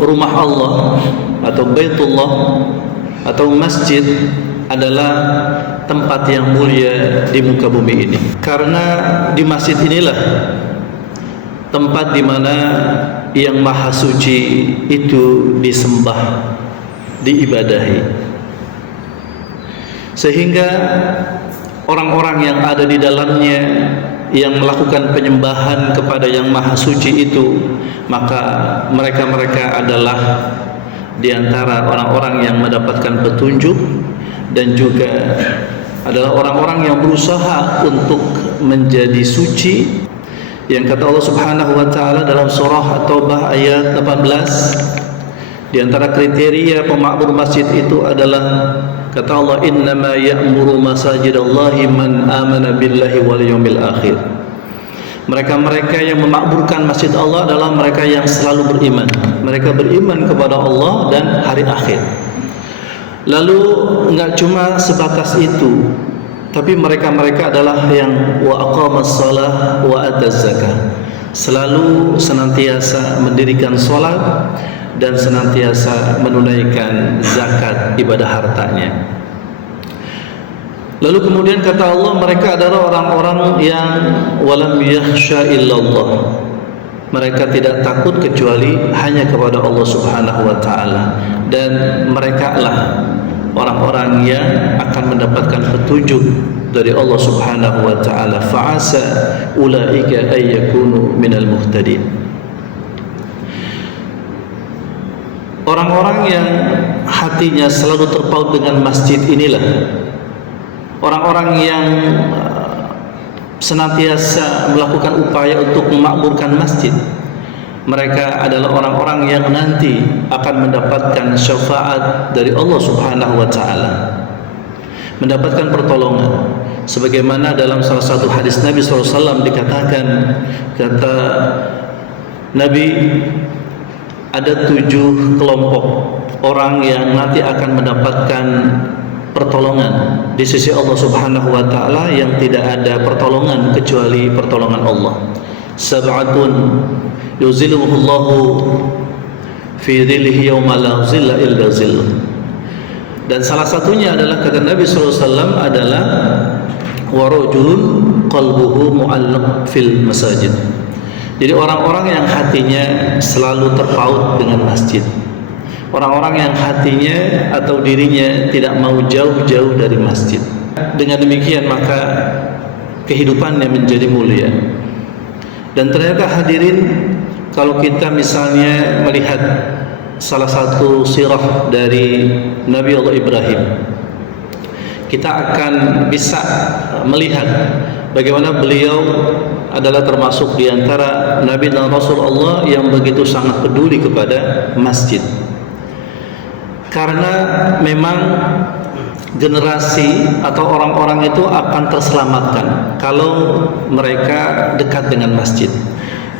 rumah Allah atau Baitullah atau masjid adalah tempat yang mulia di muka bumi ini. Karena di masjid inilah tempat di mana yang maha suci itu disembah, diibadahi. Sehingga orang-orang yang ada di dalamnya yang melakukan penyembahan kepada yang maha suci itu, maka mereka adalah di antara orang-orang yang mendapatkan petunjuk dan juga adalah orang-orang yang berusaha untuk menjadi suci. Yang kata Allah Subhanahu wa taala dalam surah At-Taubah ayat 18, di antara kriteria pemakmur masjid itu adalah kata Allah, innama ya'muru masajidallahi man amana billahi wal yawmil akhir. Mereka-mereka yang memakmurkan masjid Allah adalah mereka yang selalu beriman. Mereka beriman kepada Allah dan hari akhir. Lalu enggak cuma sebatas itu, tapi mereka adalah yang wa aqamas shalah wa ataz zakah. Selalu senantiasa mendirikan salat dan senantiasa menunaikan zakat ibadah hartanya. Lalu kemudian kata Allah, mereka adalah orang-orang yang walam yakhsha illallah. Mereka tidak takut kecuali hanya kepada Allah Subhanahu wa taala, dan mereka lah orang-orang yang akan mendapatkan petunjuk dari Allah Subhanahu wa taala. Fa'asa ulaika ay yakunu minal muhtadin. Orang-orang yang hatinya selalu terpaut dengan masjid inilah orang-orang yang senantiasa melakukan upaya untuk memakmurkan masjid. Mereka adalah orang-orang yang nanti akan mendapatkan syafaat dari Allah Subhanahu wa taala, mendapatkan pertolongan. Sebagaimana dalam salah satu hadis Nabi SAW dikatakan, kata Nabi, ada 7 kelompok orang yang nanti akan mendapatkan pertolongan di sisi Allah Subhanahu wa taala, yang tidak ada pertolongan kecuali pertolongan Allah. Sab'atun yuzilluhullahu fi dhillihi yawma la zilla illa zilluh. Dan salah satunya adalah kata Nabi sallallahu alaihi wasallam adalah wa rajulun qalbuhu mu'allaq fil masajid. Jadi orang-orang yang hatinya selalu terpaut dengan masjid. Orang-orang yang hatinya atau dirinya tidak mau jauh-jauh dari masjid. Dengan demikian maka kehidupannya menjadi mulia. Dan ternyata hadirin, kalau kita misalnya melihat salah satu sirah dari Nabi Allah Ibrahim, kita akan bisa melihat bagaimana beliau adalah termasuk di antara Nabi dan Rasul Allah yang begitu sangat peduli kepada masjid. Karena memang generasi atau orang-orang itu akan terselamatkan kalau mereka dekat dengan masjid.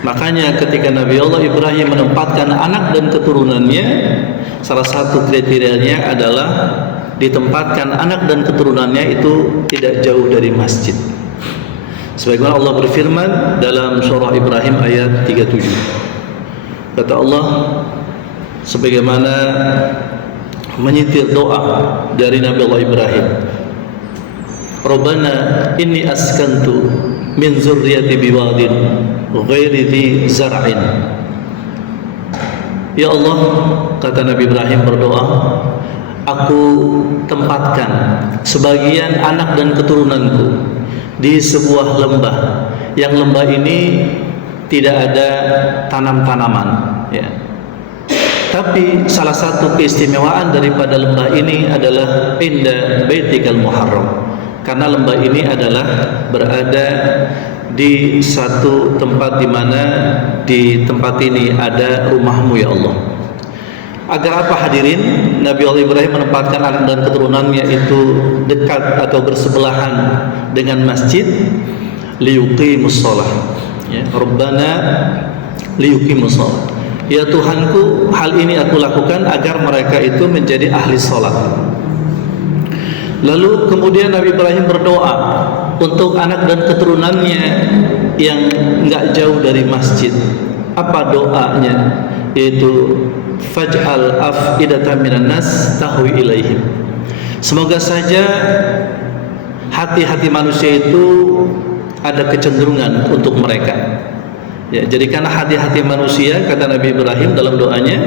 Makanya ketika Nabi Allah Ibrahim menempatkan anak dan keturunannya, salah satu kriterianya adalah ditempatkan anak dan keturunannya itu tidak jauh dari masjid. Sebagaimana Allah berfirman dalam surah Ibrahim ayat 37. Kata Allah, sebagaimana menyitir doa dari Nabi Allah Ibrahim, Rabbana inni askantu min zurriyati biwadin ghairi dhi zar'in. Ya Allah, kata Nabi Ibrahim berdoa, aku tempatkan sebagian anak dan keturunanku di sebuah lembah, yang lembah ini tidak ada tanam-tanaman, ya. Tapi salah satu keistimewaan daripada lembah ini adalah inda baitikal muharram, karena lembah ini adalah berada di satu tempat di mana di tempat ini ada rumahmu ya Allah. Agar apa hadirin? Nabi Allah Ibrahim menempatkan anak dan keturunannya itu dekat atau bersebelahan dengan masjid, liyuqimus shalah, ya. Rabbana liyuqimus shalah. Ya Tuhanku, hal ini aku lakukan agar mereka itu menjadi ahli salat. Lalu kemudian Nabi Ibrahim berdoa untuk anak dan keturunannya yang enggak jauh dari masjid. Apa doanya? yaitu faj'al af'idatan minan nas tahwi ilaihim. Semoga saja hati-hati manusia itu ada kecenderungan untuk mereka. Ya, jadikanlah hati-hati manusia, kata Nabi Ibrahim dalam doanya,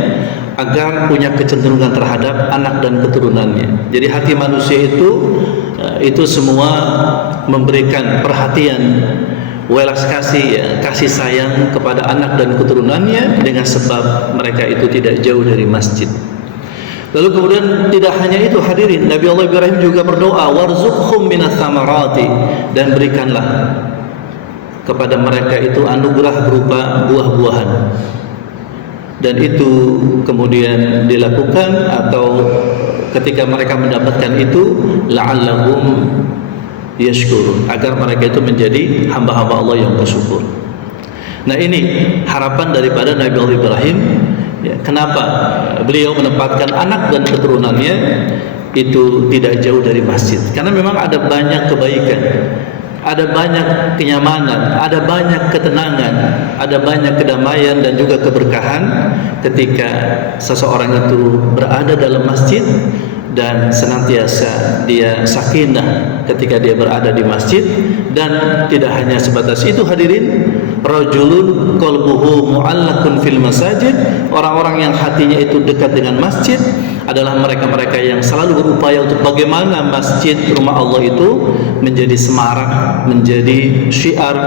agar punya kecenderungan terhadap anak dan keturunannya. Jadi hati manusia itu semua memberikan perhatian, welas kasih, ya, kasih sayang kepada anak dan keturunannya dengan sebab mereka itu tidak jauh dari masjid. Lalu kemudian tidak hanya itu hadirin, Nabi Allah Ibrahim juga berdoa, warzuqhum minas samarati, dan berikanlah kepada mereka itu anugerah berupa buah-buahan. Dan itu kemudian dilakukan, atau ketika mereka mendapatkan itu, la'allahum yashkurun, agar mereka itu menjadi hamba-hamba Allah yang bersyukur. Nah, ini harapan daripada Nabi Allah Ibrahim. Ya, kenapa beliau menempatkan anak dan keturunannya itu tidak jauh dari masjid? Karena memang ada banyak kebaikan, ada banyak kenyamanan, ada banyak ketenangan, ada banyak kedamaian dan juga keberkahan ketika seseorang itu berada dalam masjid dan senantiasa dia sakinah ketika dia berada di masjid. Dan tidak hanya sebatas itu hadirin, rajulun qalbuhu mu'allaqun fil masajid, orang-orang yang hatinya itu dekat dengan masjid adalah mereka-mereka yang selalu berupaya untuk bagaimana masjid rumah Allah itu menjadi semarak, menjadi syiar,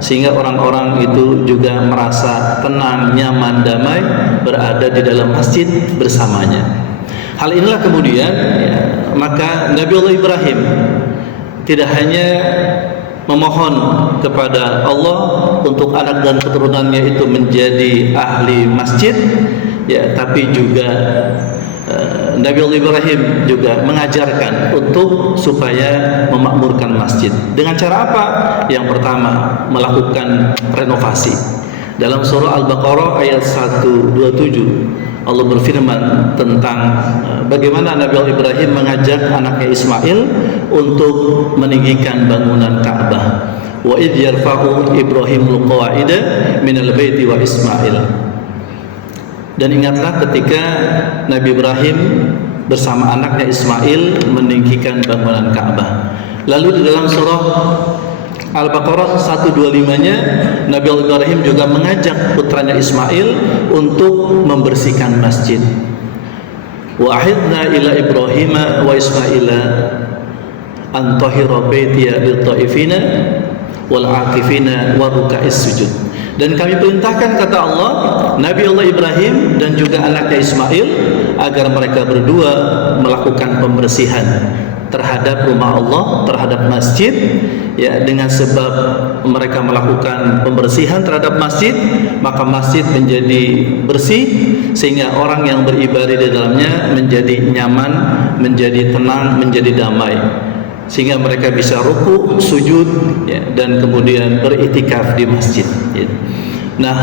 sehingga orang-orang itu juga merasa tenang, nyaman, damai berada di dalam masjid bersamanya. Hal inilah kemudian, ya, maka Nabi Allah Ibrahim tidak hanya memohon kepada Allah untuk anak dan keturunannya itu menjadi ahli masjid, ya, tapi juga Nabi Allah Ibrahim juga mengajarkan untuk supaya memakmurkan masjid. Dengan cara apa? Yang pertama, melakukan renovasi. Dalam surah Al-Baqarah ayat 127 Allah berfirman tentang bagaimana Nabi Allah Ibrahim mengajak anaknya Ismail untuk meninggikan bangunan Ka'bah. Wa idh yarfa'u Ibrahimul qawa'ida minal baiti wa Ismail. Dan ingatlah ketika Nabi Ibrahim bersama anaknya Ismail meninggikan bangunan Ka'bah. Lalu di dalam surah Al-Baqarah 125-nya Nabi Ibrahim juga mengajak putranya Ismail untuk membersihkan masjid. Wa ahidna ila Ibrahim wa Ismaila an tahira baitiya lit-taifina wal 'akifina wa ruka'is sujud. Dan kami perintahkan, kata Allah, Nabi Allah Ibrahim dan juga anaknya Ismail agar mereka berdua melakukan pembersihan terhadap rumah Allah, terhadap masjid, ya, dengan sebab mereka melakukan pembersihan terhadap masjid, maka masjid menjadi bersih sehingga orang yang beribadah di dalamnya menjadi nyaman, menjadi tenang, menjadi damai, sehingga mereka bisa ruku, sujud, ya, dan kemudian beriktikaf di masjid, ya. Nah,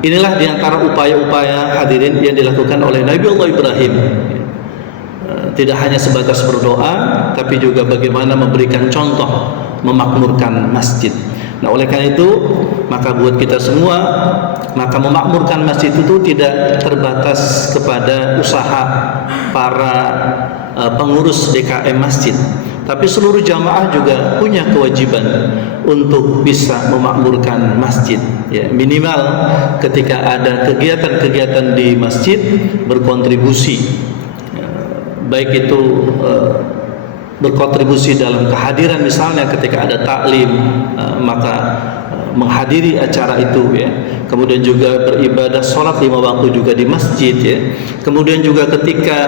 inilah diantara upaya-upaya hadirin yang dilakukan oleh Nabi Allah Ibrahim. Tidak hanya sebatas berdoa, tapi juga bagaimana memberikan contoh memakmurkan masjid. Nah, oleh karena itu, maka buat kita semua, maka memakmurkan masjid itu tidak terbatas kepada usaha para pengurus DKM masjid, tapi seluruh jamaah juga punya kewajiban untuk bisa memakmurkan masjid, ya, minimal ketika ada kegiatan-kegiatan di masjid berkontribusi, baik itu berkontribusi dalam kehadiran, misalnya ketika ada taklim, maka menghadiri acara itu, ya. Kemudian juga beribadah sholat 5 waktu juga di masjid, ya. Kemudian juga ketika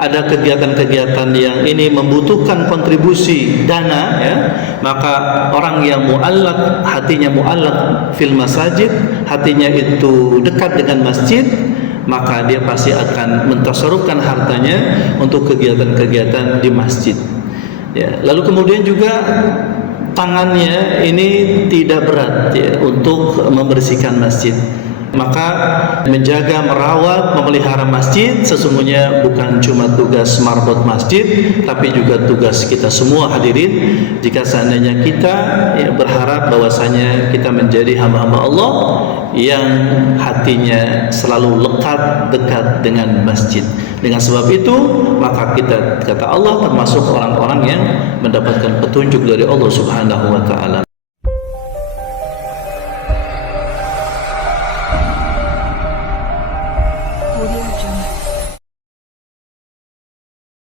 ada kegiatan-kegiatan yang ini membutuhkan kontribusi dana, ya, maka orang yang mu'allaq, hatinya mu'allaq fil masajid, hatinya itu dekat dengan masjid, maka dia pasti akan mentasarufkan hartanya untuk kegiatan-kegiatan di masjid, ya. Lalu kemudian juga tangannya ini tidak berat, ya, untuk membersihkan masjid. Maka menjaga, merawat, memelihara masjid sesungguhnya bukan cuma tugas marbot masjid, tapi juga tugas kita semua hadirin. Jika seandainya kita berharap bahwasanya kita menjadi hamba-hamba Allah yang hatinya selalu lekat, dekat dengan masjid. Dengan sebab itu, maka kita, kata Allah, termasuk orang-orang yang mendapatkan petunjuk dari Allah Subhanahu wa taala.